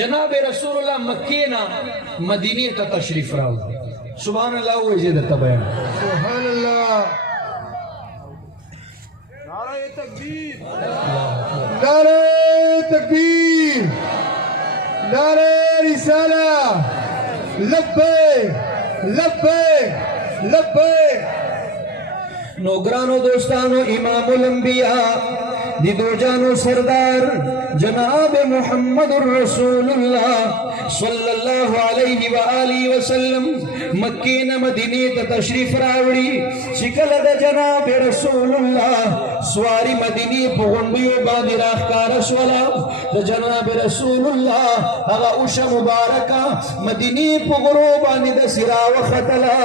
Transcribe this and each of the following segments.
جناب رسول اللہ مکینا مدینی تا تشریف راو سبحان اللہ وہ زیادہ بیان سبحان اللہ نعرہ تکبیر نعرہ تکبیر نعرہ رسالہ لبیک لبیک لبیک نوگرانو دوستانو امام الانبیاء دی دو جانو سردار جناب محمد الرسول اللہ صلی اللہ علیہ وآلہ وسلم مکین مدینی تا تشریف راوڑی شکل دا جناب رسول اللہ سواری مدینی پغنبیو بادی راخکار سولا دا جناب رسول اللہ اغا اوشا مبارکا مدینی پغرو بانی دا سرا وخطلا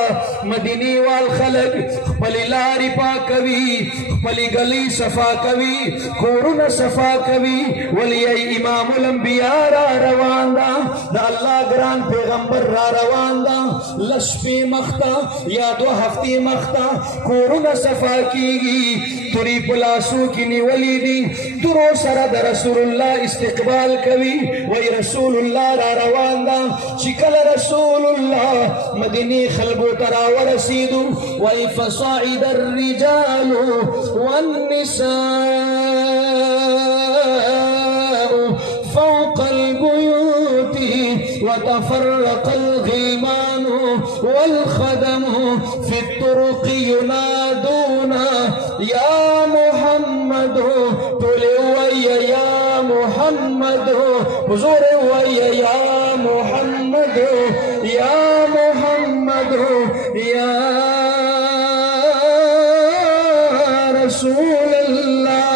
مدینی والخلق خپلی لاری پاکوی خپلی گلی صفا کوی کورن صفا کوی ولی ای امام الانبیاء را روان دا دا اللہ گران پیغمبر را روان دا لشپی مختا یا 2 ہفتی مختا کورن صفا کیگی تری پلاسو کی نیولی دی درو سرد رسول اللہ استقبال کوی وی رسول اللہ را روان دا چکل رسول اللہ مدینی خلبو ترا ورسیدو وی فصاعد الرجال والنساء فوق البيوت وتفرق الغلمان والخدم في الطرق ينادون يا محمد تلوي يا محمد حضور ويا يا محمد يا محمد يا رسول اللہ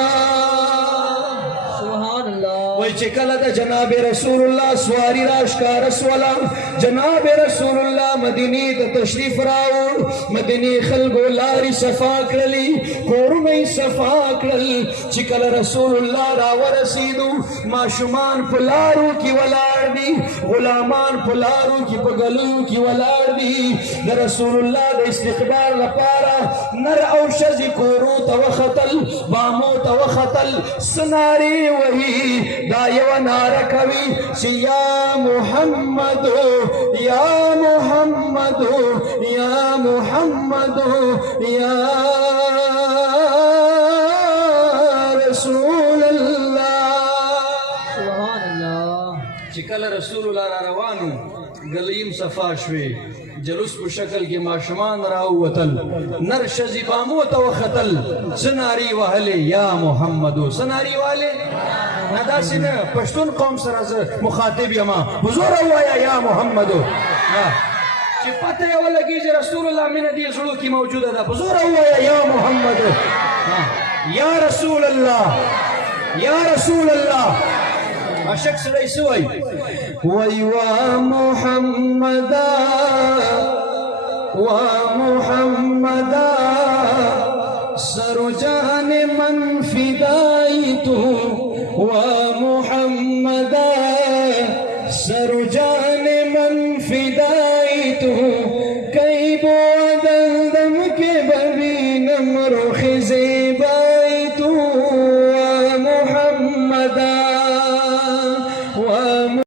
سبحان اللہ وی چکل دا جناب رسول اللہ سواری راشکا رسولا جناب رسول اللہ مدینی دا تشریف راوڑ مدینی خلقو لاری صفا کرلی کورنی صفا کرل چکل رسول اللہ راو رسیدو معشومان پلارو کی ولار دی غلامان پلارو کی پگلو کی ولار دی دا رسول اللہ دا استقبال لپارا نر او شزی کورو توخطل بامو توخطل سناری وہی دا یو نعرہ کوی سی یا محمد یا محمد یا محمد یا رسول اللہ سبحان اللہ چکل رسول اللہ را روانو گلیم صفا شوی جلوس پر شکل کی معشمان راو وطل نر شزی بامو توخطل سناری وحلے یا محمدو سناری والے ندا سینا پشتون قوم سراز مخاطب یما حضور ہوا یا محمدو چی پتہ یا لگی جی رسول اللہ من دی زلو کی موجود ہے حضور ہوا یا محمدو یا رسول اللہ یا رسول اللہ شخص رئیس ہوئی وَيْوَا مُحَمَّدًا وَمُحَمَّدًا